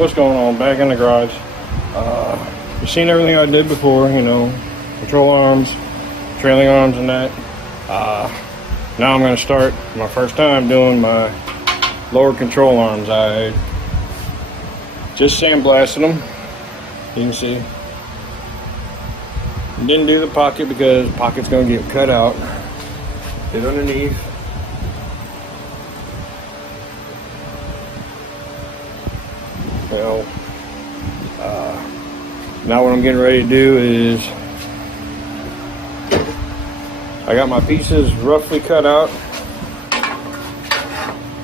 What's going on? Back in the garage. You've seen everything I did before, you know, control arms, trailing arms and that. Now I'm going to start my first time doing my lower control arms. I just sandblasted them, you can see. Didn't do the pocket because the pocket's going to get cut out. Did underneath. Well, now what I'm getting ready to do is I got my pieces roughly cut out.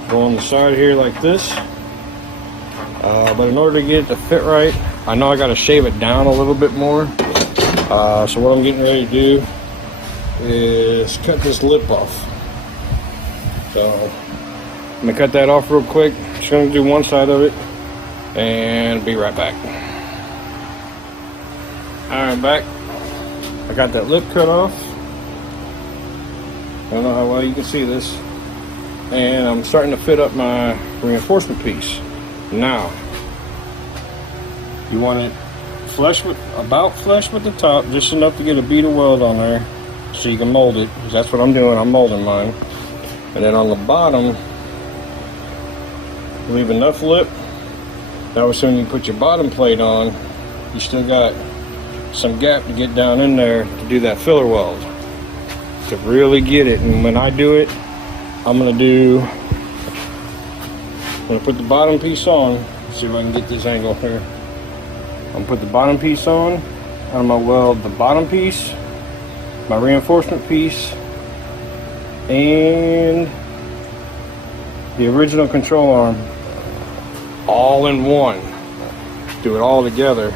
Go on the side here like this. But in order to get it to fit right, I know I got to shave it down a little bit more. So what I'm getting ready to do is cut this lip off. So I'm gonna cut that off real quick. Just gonna do one side of it and be right back. Alright, back. I got that lip cut off. I don't know how well you can see this. And I'm starting to fit up my reinforcement piece. Now, you want it flush with, about flush with the top, just enough to get a bead of weld on there so you can mold it. That's what I'm doing, I'm molding mine. And then on the bottom, leave enough lip. That way when you put your bottom plate on, you still got some gap to get down in there to do that filler weld. To really get it. And when I do it, I'm gonna put the bottom piece on. Let's see if I can get this angle here. I'm gonna put the bottom piece on, and I'm gonna weld the bottom piece, my reinforcement piece, and the original control arm all in one. Do it all together.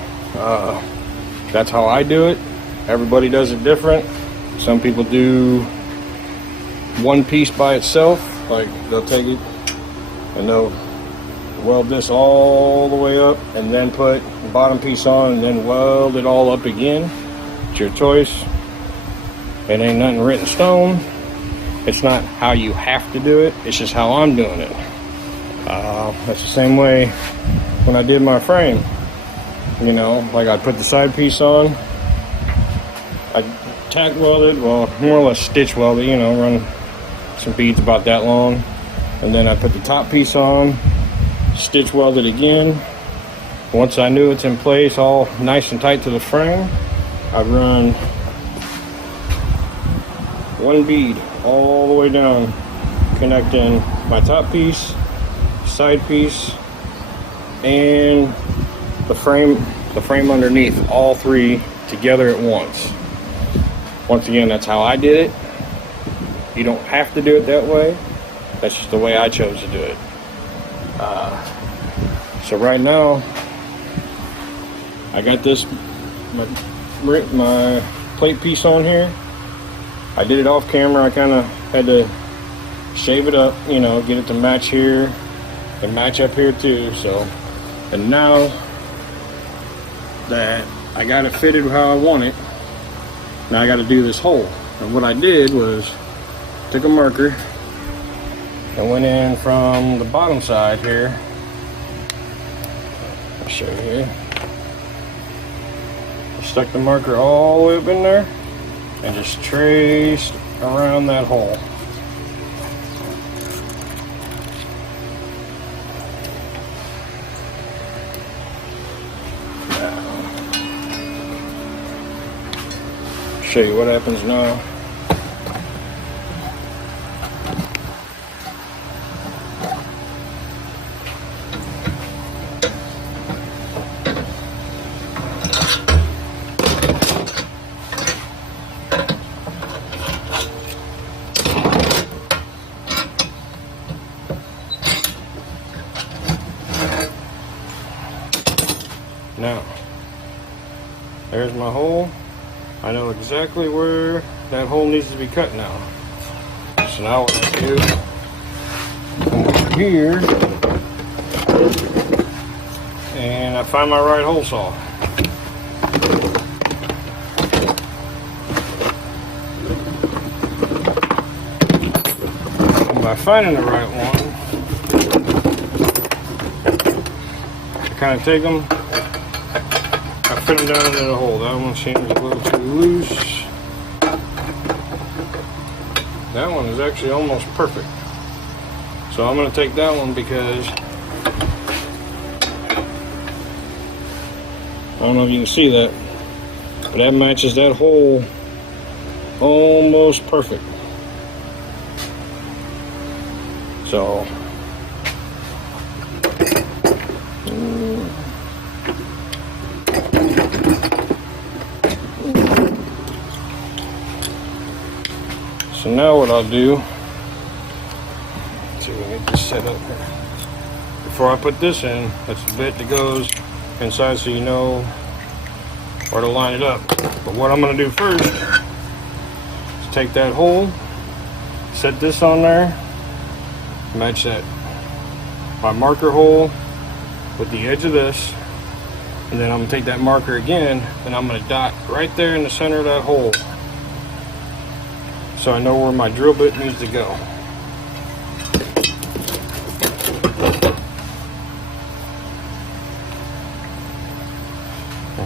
That's how I do it. Everybody does it different. Some people do one piece by itself, like they'll take it and they'll weld this all the way up and then put the bottom piece on and then weld it all up again. It's your choice. It ain't nothing written in stone. It's not how you have to do it, it's just how I'm doing it. That's the same way when I did my frame. You know, like I put the side piece on, I tack welded, well, more or less stitch welded, you know, run some beads about that long, and then I put the top piece on, stitch welded again. Once I knew it's in place all nice and tight to the frame, I'd run one bead all the way down, connecting my top piece, side piece, and the frame underneath, all three together at once. Once again, that's how I did it. You don't have to do it that way. That's just the way I chose to do it. So right now, I got this, my plate piece on here. I did it off camera. I kind of had to shave it up, you know, get it to match here and match up here too. So, and now that I got it fitted how I want it, now I got to do this hole. And what I did was took a marker and went in from the bottom side here. I'll show you here. I stuck the marker all the way up in there and just traced around that hole. Show you what happens now. Now, there's my hole. I know exactly where that hole needs to be cut now. So now what I do, come over here, and I find my right hole saw. And by finding the right one, kind of take them, I fit them down into the hole. That one seems a little too loose. That one is actually almost perfect. So I'm going to take that one because I don't know if you can see that, but that matches that hole almost perfect. So now what I'll do, let's see, we get this set up here. Before I put this in, that's the bit that goes inside so you know where to line it up. But what I'm going to do first is take that hole, set this on there, match that my marker hole with the edge of this, and then I'm going to take that marker again and I'm going to dot right there in the center of that hole so I know where my drill bit needs to go.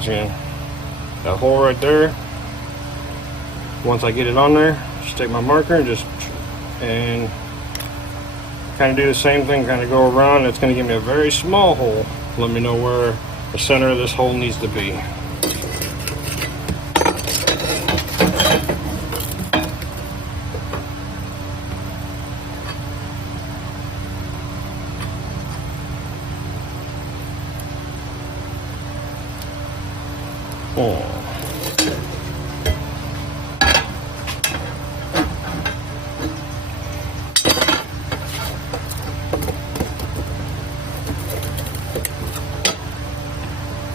See that hole right there. Once I get it on there, just take my marker and kind of do the same thing, kind of go around. It's going to give me a very small hole. Let me know where the center of this hole needs to be. Oh.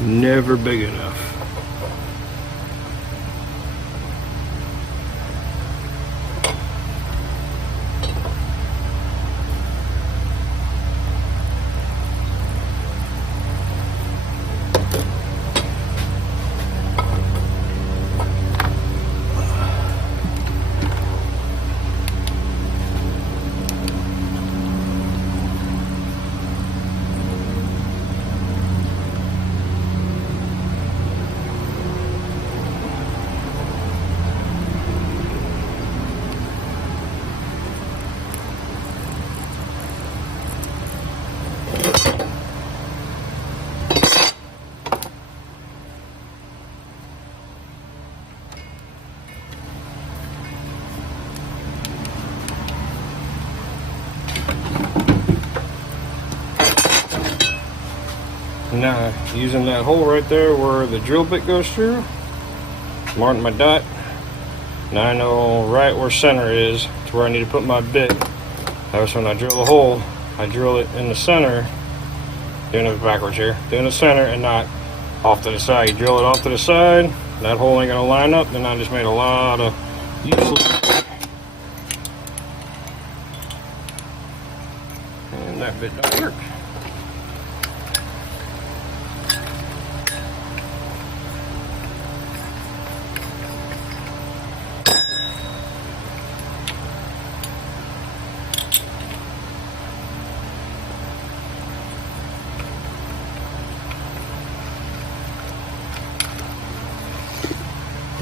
Never big enough. Now, using that hole right there where the drill bit goes through, mark my dot. Now I know right where center is to where I need to put my bit. That was when I drill the hole, I drill it in the center, doing it backwards here, doing the center and not off to the side. You drill it off to the side, that hole ain't gonna line up, then I just made a lot of useless. And that bit don't work.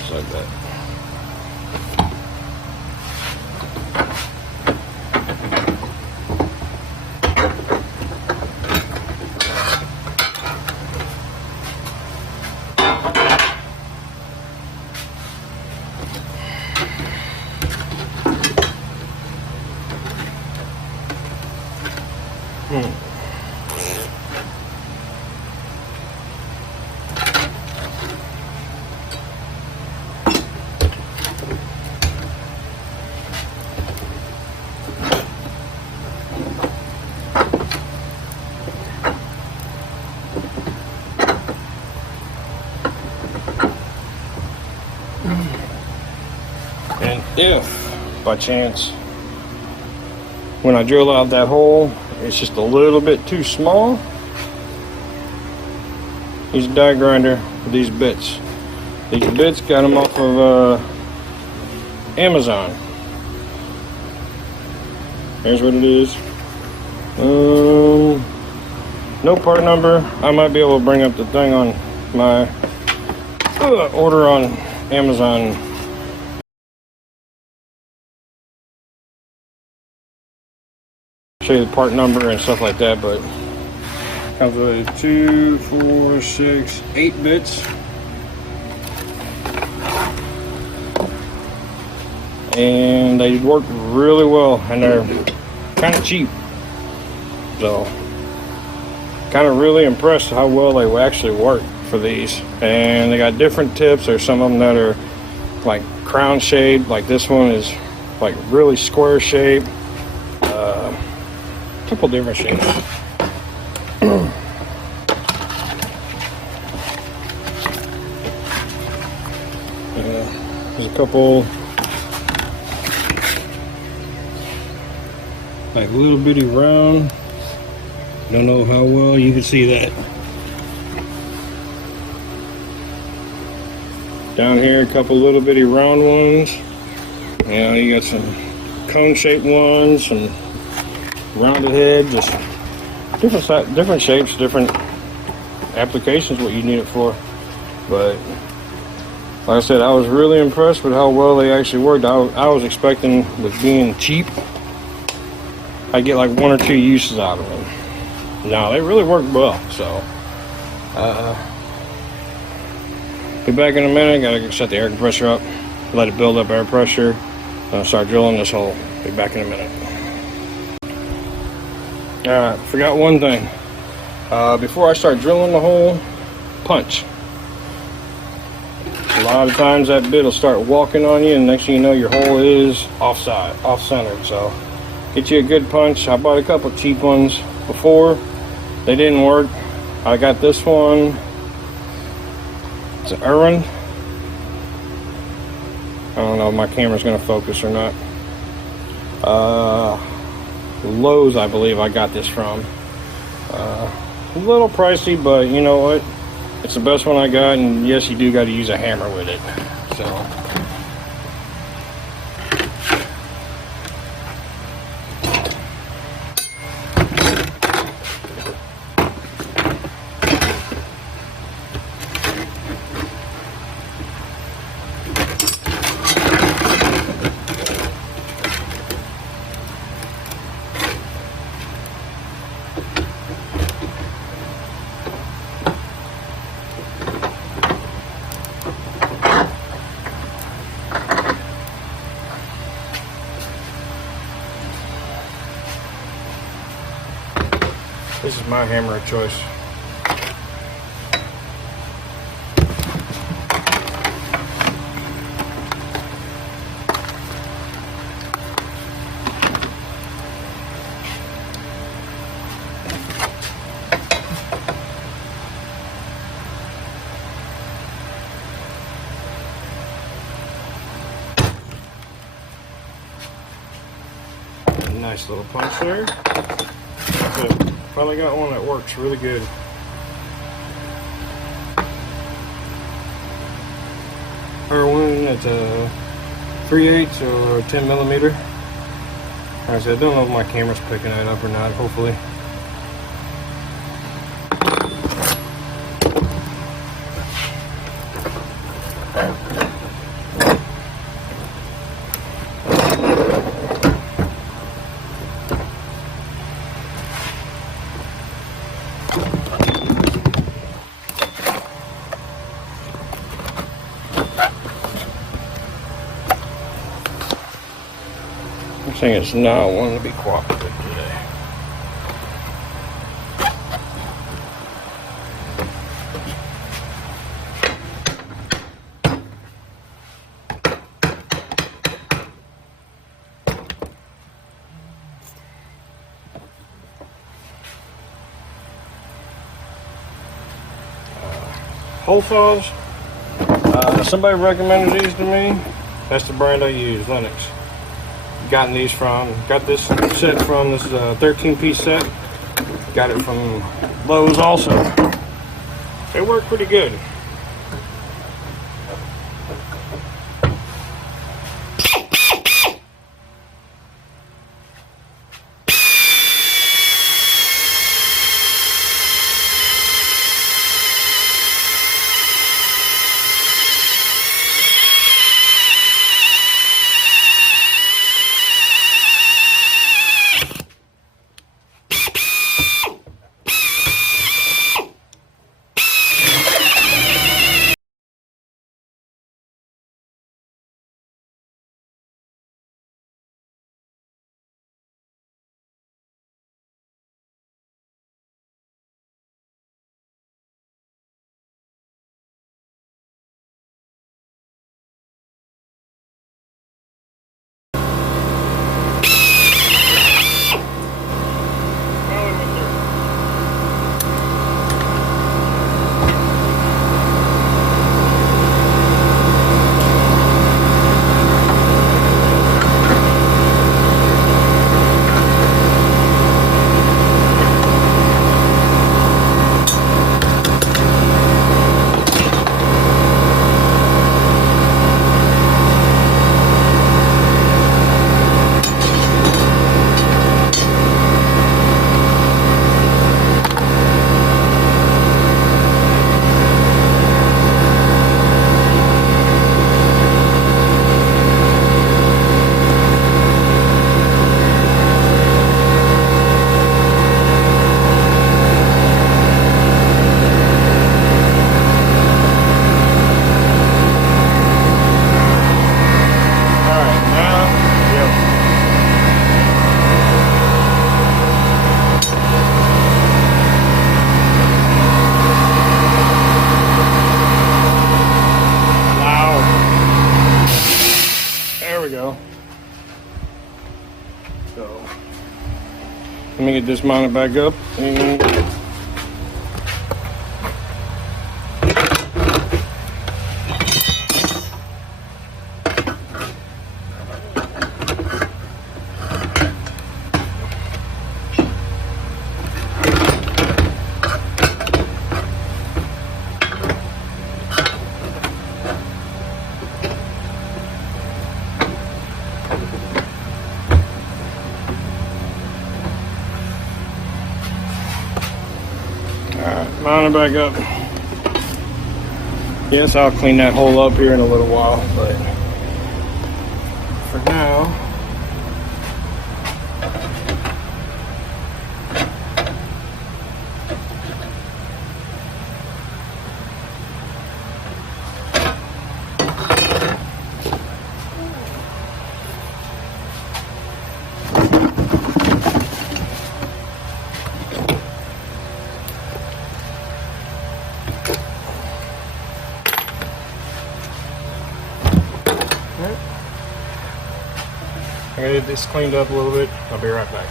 Like that. And if by chance when I drill out that hole it's just a little bit too small, use a die grinder for these bits. These bits got them off of Amazon. Here's what it is. No part number. I might be able to bring up the thing on my order on Amazon. Show you the part number and stuff like that, but comes with 2, 4, 6, 8 bits. And they work really well, and they're kind of cheap. So, kind of really impressed how well they actually work for these. And they got different tips. There's some of them that are like crown shaped, like this one is like really square shaped. A couple different shapes. There's a couple like little bitty round. Don't know how well you can see that. Down here, a couple little bitty round ones. You got some cone shaped ones, some rounded head, just different shapes, different applications, what you need it for. But like I said, I was really impressed with how well they actually worked. I was expecting, with being cheap, I'd get like 1 or 2 uses out of them. No, they really work well. So be back in a minute. Gotta set the air compressor up, let it build up air pressure, start drilling this hole. Be back in a minute. Alright, forgot one thing. Before I start drilling the hole, punch. A lot of times that bit will start walking on you, and next thing you know, your hole is off-centered. So get you a good punch. I bought a couple cheap ones before. They didn't work. I got this one. It's an Irwin. I don't know if my camera's going to focus or not. Lowe's, I believe I got this from. A little pricey, but you know what? It's the best one I got, and yes, you do got to use a hammer with it. So. This is my hammer of choice. Nice little punch there. Good. Finally got one that works really good. Irwin, it's a 3/8 or 10 millimeter. Like I said, I don't know if my camera's picking that up or not, hopefully. This thing is not wanting to be cooperative today. Hole saws. Somebody recommended these to me. That's the brand I use, Lennox. Got this set from, this is a 13-piece set. Got it from Lowe's also. They work pretty good. me get this mounted back up. And mount it back up. Yes, I'll clean that hole up here in a little while, but for now, I gotta get this cleaned up a little bit. I'll be right back.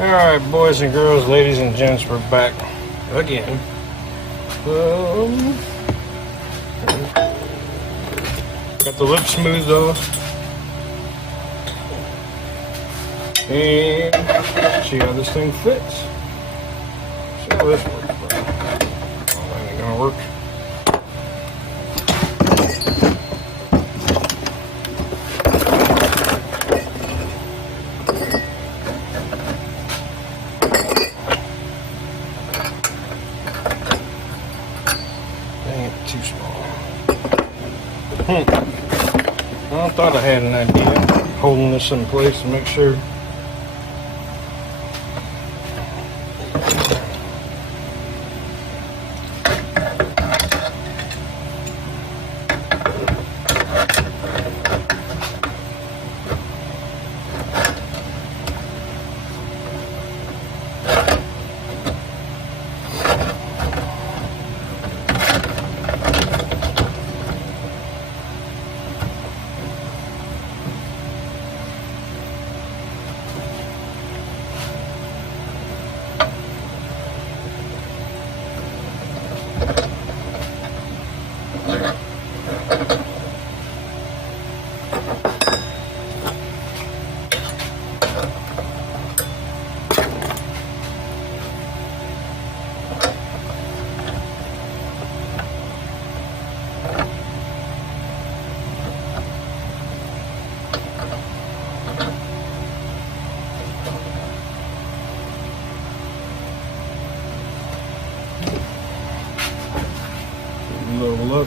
Alright, boys and girls, ladies and gents, we're back again. Got the lip smoothed off. And see how this thing fits. See how this works. Oh, that ain't gonna work. Too small. Well, I thought I had an idea. Holding this in place to make sure.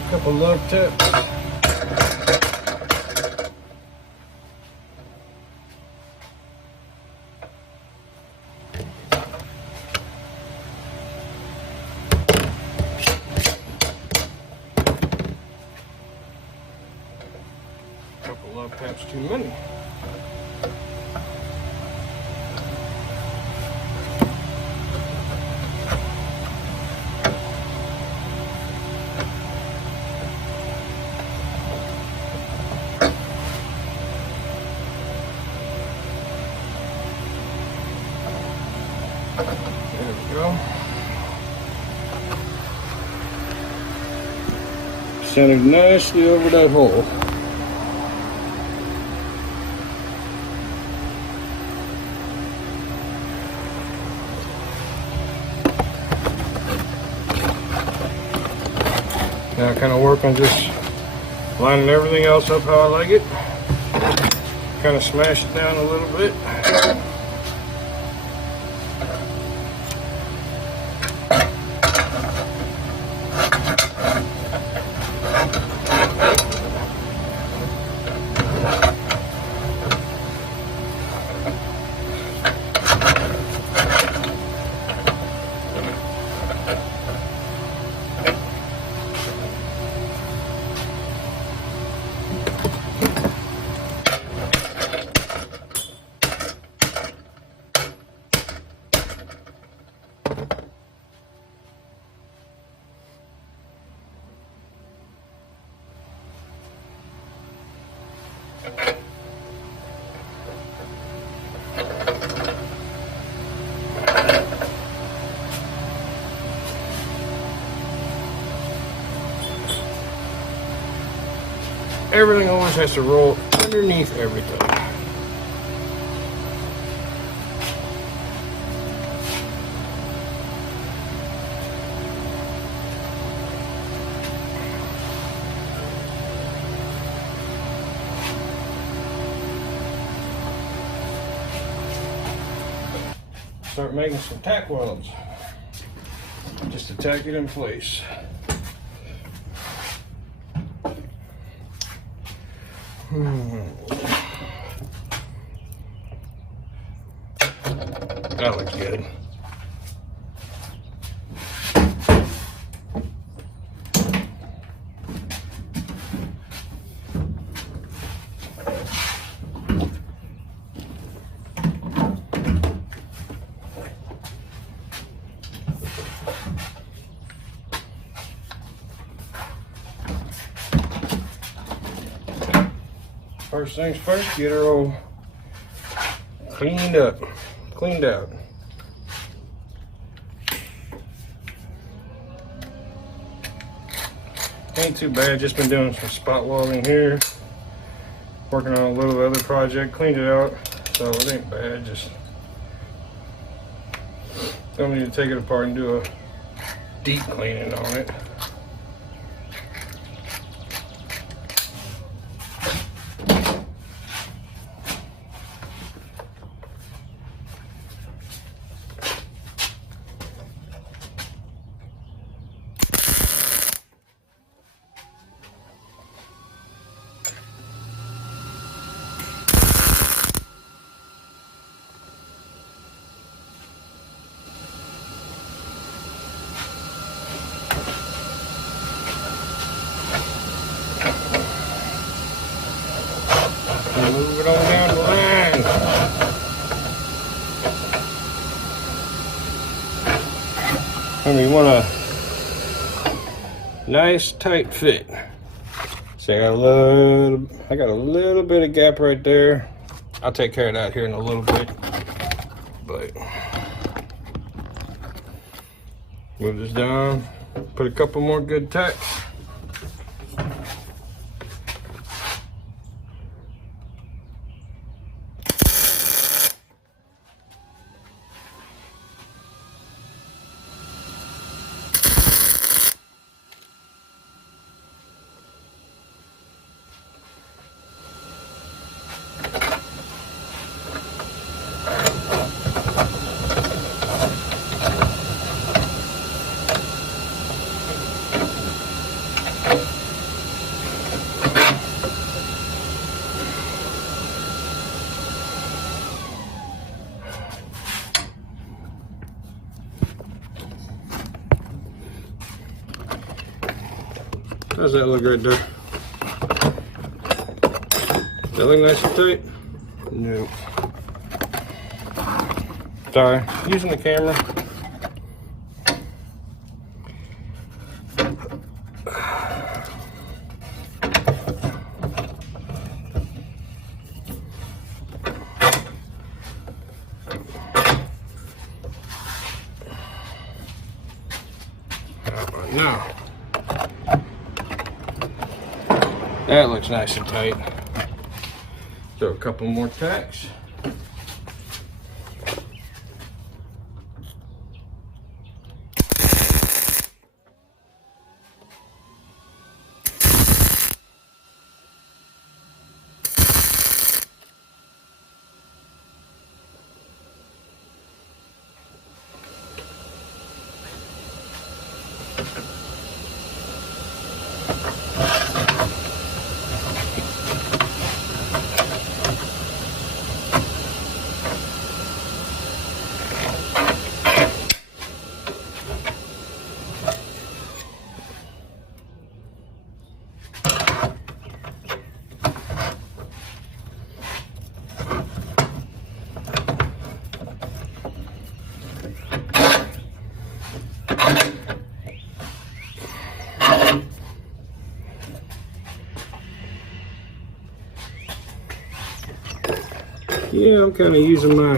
Couple lug tips. Couple lug taps too many. There we go. Centered nicely over that hole. Now I kind of work on just lining everything else up how I like it. Kind of smash it down a little bit. Everything always has to roll underneath everything. Start making some tack welds just to tack it in place. That looks good. First things first, get her all cleaned out. Ain't too bad, just been doing some spot welding here. Working on a little other project, cleaned it out, so it ain't bad, just don't need to take it apart and do a deep cleaning on it. Move it on down the line. You want a nice tight fit. So I got a little bit of gap right there. I'll take care of that here in a little bit. But move this down, put a couple more good tacks. How's that look right there? Does that look nice and tight? No. Sorry, using the camera. Now, that looks nice and tight. Throw a couple more tacks. Yeah, I'm kind of using my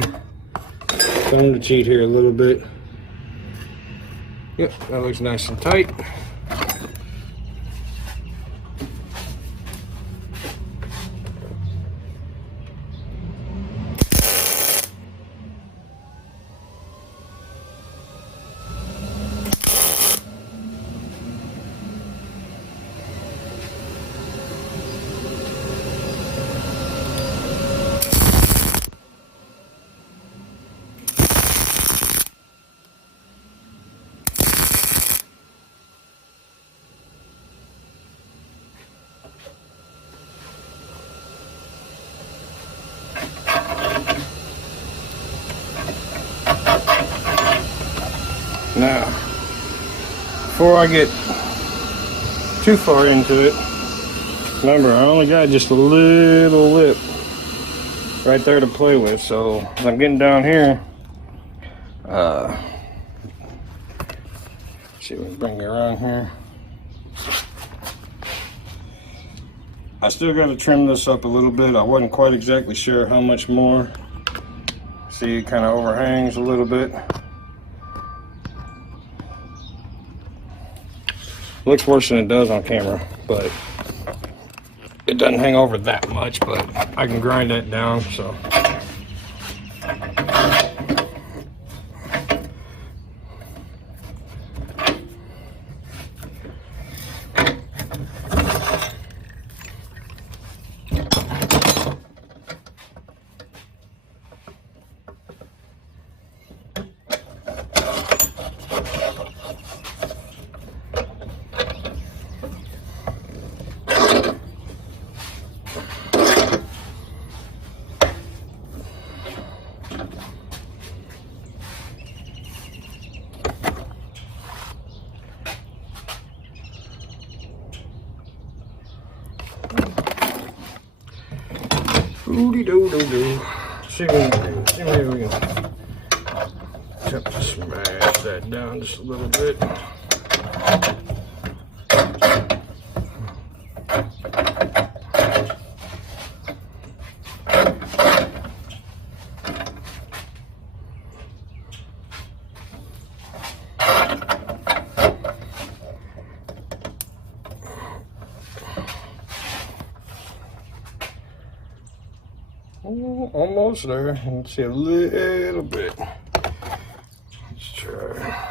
Going to cheat here a little bit. Yep, that looks nice and tight. Now, before I get too far into it, remember I only got just a little lip right there to play with, so as I'm getting down here, see if we can bring it around here. I still got to trim this up a little bit. I wasn't quite exactly sure how much more. See, it kind of overhangs a little bit. Looks worse than it does on camera, but it doesn't hang over that much, but I can grind that down, so. Ooh-dee-doo-doo-doo. See what we can do. See maybe we can attempt to smash that down just a little bit. Almost there. Let's see a little bit. Let's try.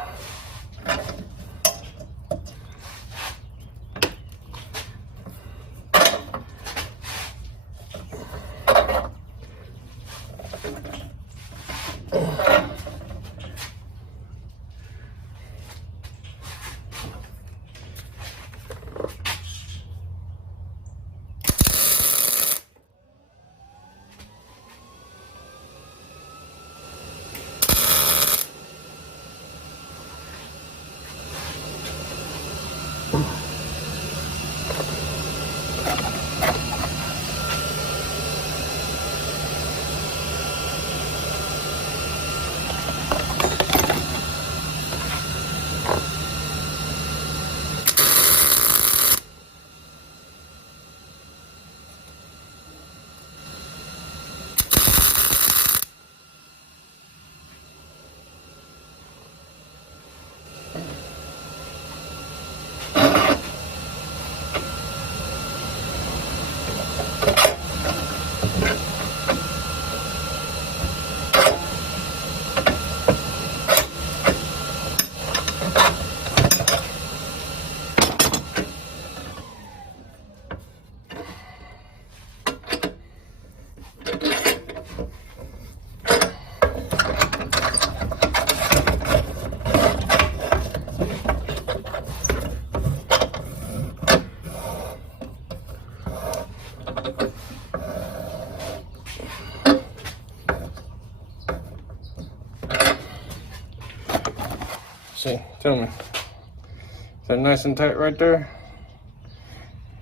See, tell me. Is that nice and tight right there?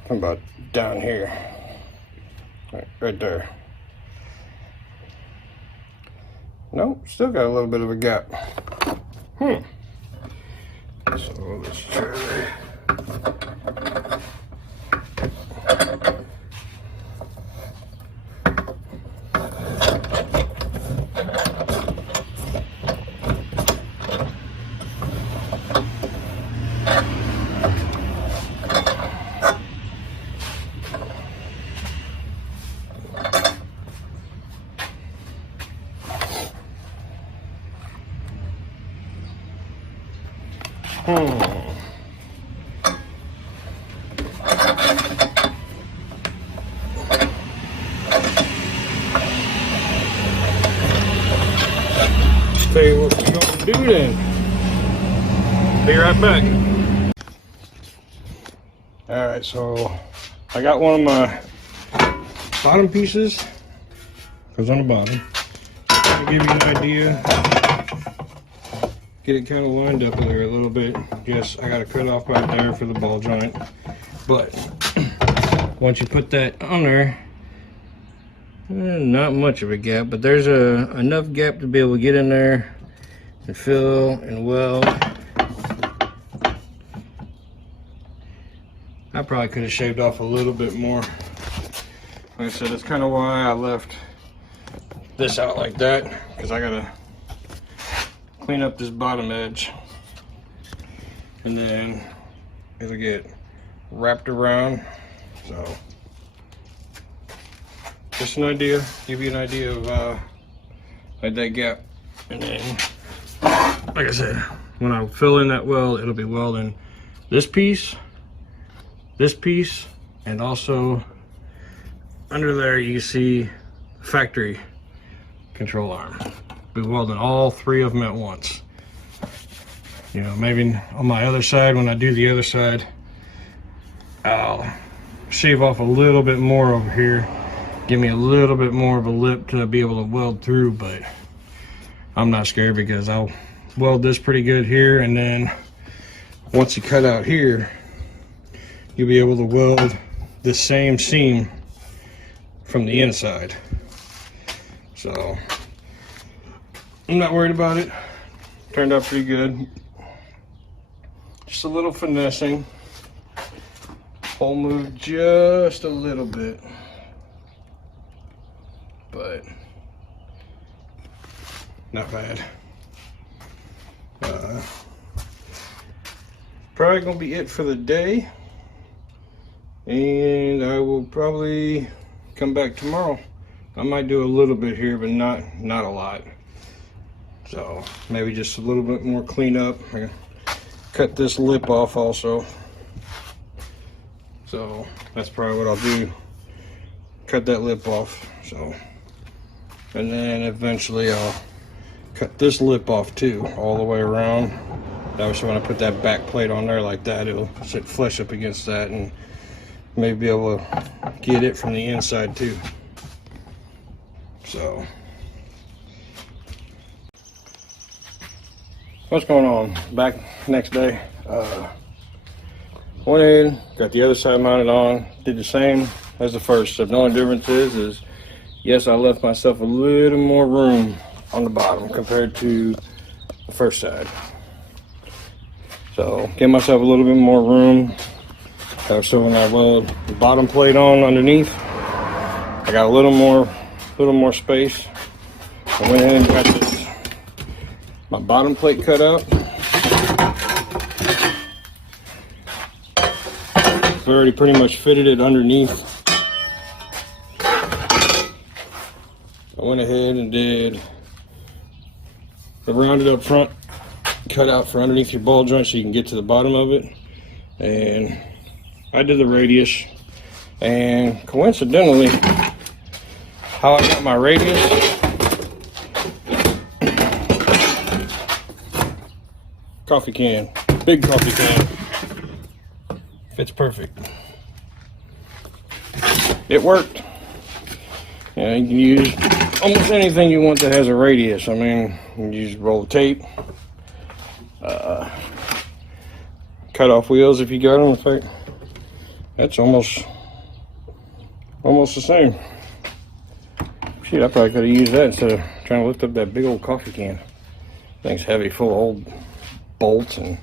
How about down here? Right there. Nope, still got a little bit of a gap. So let's try that. Tell you what we're gonna do then. Be right back. All right, so I got one of my bottom pieces. Goes on the bottom. To give you an idea, get it kind of lined up there a little bit. Yes, I got to cut off back there for the ball joint, but once you put that on there, not much of a gap, but there's enough gap to be able to get in there and fill and weld. I probably could have shaved off a little bit more. Like I said, that's kind of why I left this out like that, because I gotta clean up this bottom edge, and then it'll get wrapped around. So just an idea, give you an idea of like that gap. And then, like I said, when I fill in that weld, it'll be welding this piece, and also under there you see factory control arm. Be welding all three of them at once. You know, maybe on my other side, when I do the other side, I'll shave off a little bit more over here, give me a little bit more of a lip to be able to weld through, but I'm not scared because I'll weld this pretty good here, and then once you cut out here, you'll be able to weld the same seam from the inside. So I'm not worried about it. Turned out pretty good. Just a little finessing. Hole moved just a little bit, but not bad. Probably gonna be it for the day, and I will probably come back tomorrow. I might do a little bit here, but not a lot. So maybe just a little bit more cleanup. I cut this lip off also. So that's probably what I'll do. Cut that lip off. So, and then eventually I'll cut this lip off too, all the way around. That was when I put that back plate on there like that, it'll sit flush up against that, and maybe be able to get it from the inside too. So what's going on? Back next day. Went in, got the other side mounted on, did the same as the first. So the only difference is yes, I left myself a little more room on the bottom compared to the first side. So give myself a little bit more room. So when I weld the bottom plate on underneath, I got a little more space. I went ahead and got my bottom plate cut out. I've already pretty much fitted it underneath. I went ahead and did the rounded up front cut out for underneath your ball joint so you can get to the bottom of it. And I did the radius, and coincidentally, how I got my radius, coffee can, big coffee can, fits perfect. It worked. Yeah, you can use almost anything you want that has a radius. I mean, you can use roll tape, cut off wheels if you got them. In fact, that's almost the same. Shit, I probably could have used that instead of trying to lift up that big old coffee can. Thing's heavy, full of old bolts and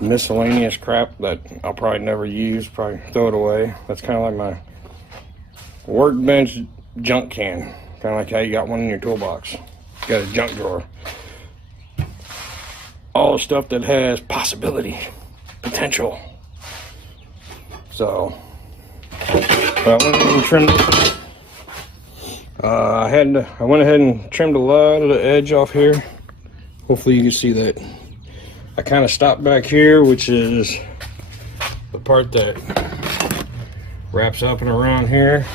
miscellaneous crap that I'll probably never use, probably throw it away. That's kind of like my workbench junk can, kind of like how you got one in your toolbox. You got a junk drawer. All the stuff that has possibility, potential. So, I went ahead and trimmed it. I went ahead and trimmed a lot of the edge off here. Hopefully you can see that. I kind of stopped back here, which is the part that wraps up and around here.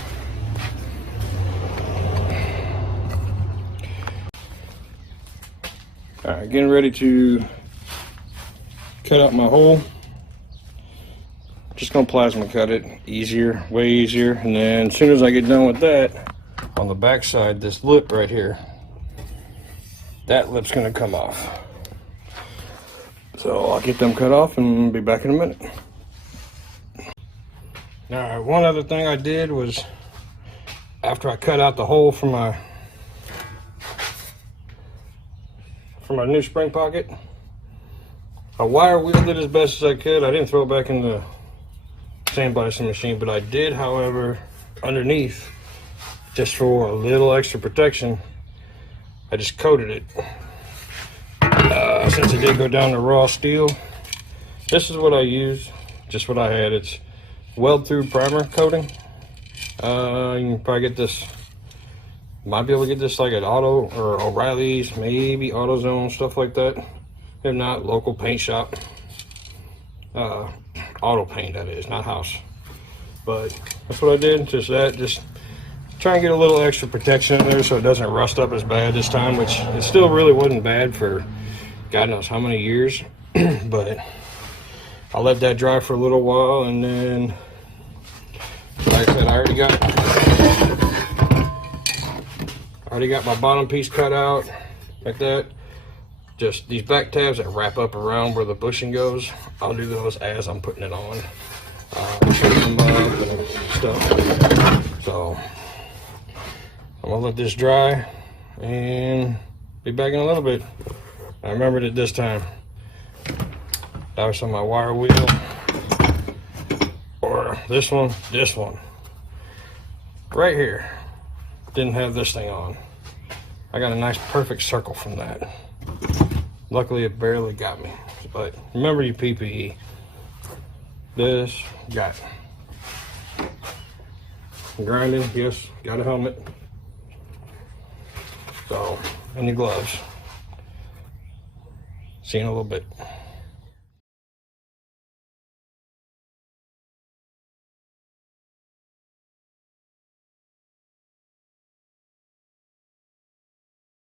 All right, getting ready to cut out my hole. Just gonna plasma cut it, easier, way easier. And then as soon as I get done with that, on the back side, this lip right here, that lip's gonna come off. So I'll get them cut off and be back in a minute. All right, one other thing I did was, after I cut out the hole for my new spring pocket, I wire wheeled it as best as I could. I didn't throw it back in the sandblasting machine, but I did, however, underneath, just for a little extra protection, I just coated it. Since it did go down to raw steel, this is what I use, just what I had. It's weld through primer coating. You can probably get this, might be able to get this like at Auto or O'Reilly's, maybe AutoZone, stuff like that. If not, local paint shop. Auto paint, that is, not house. But that's what I did, just try and get a little extra protection in there so it doesn't rust up as bad this time, which it still really wasn't bad for God knows how many years. But I'll let that dry for a little while, and then, like I said, I already got my bottom piece cut out like that. Just these back tabs that wrap up around where the bushing goes, I'll do those as I'm putting it on, putting them up and stuff. So I'm gonna let this dry and be back in a little bit. I remembered it this time. That was on my wire wheel, or this one right here didn't have this thing on. I got a nice perfect circle from that. Luckily it barely got me, but remember your PPE. This got grinding, yes, got a helmet. So, and your gloves. See you in a little bit.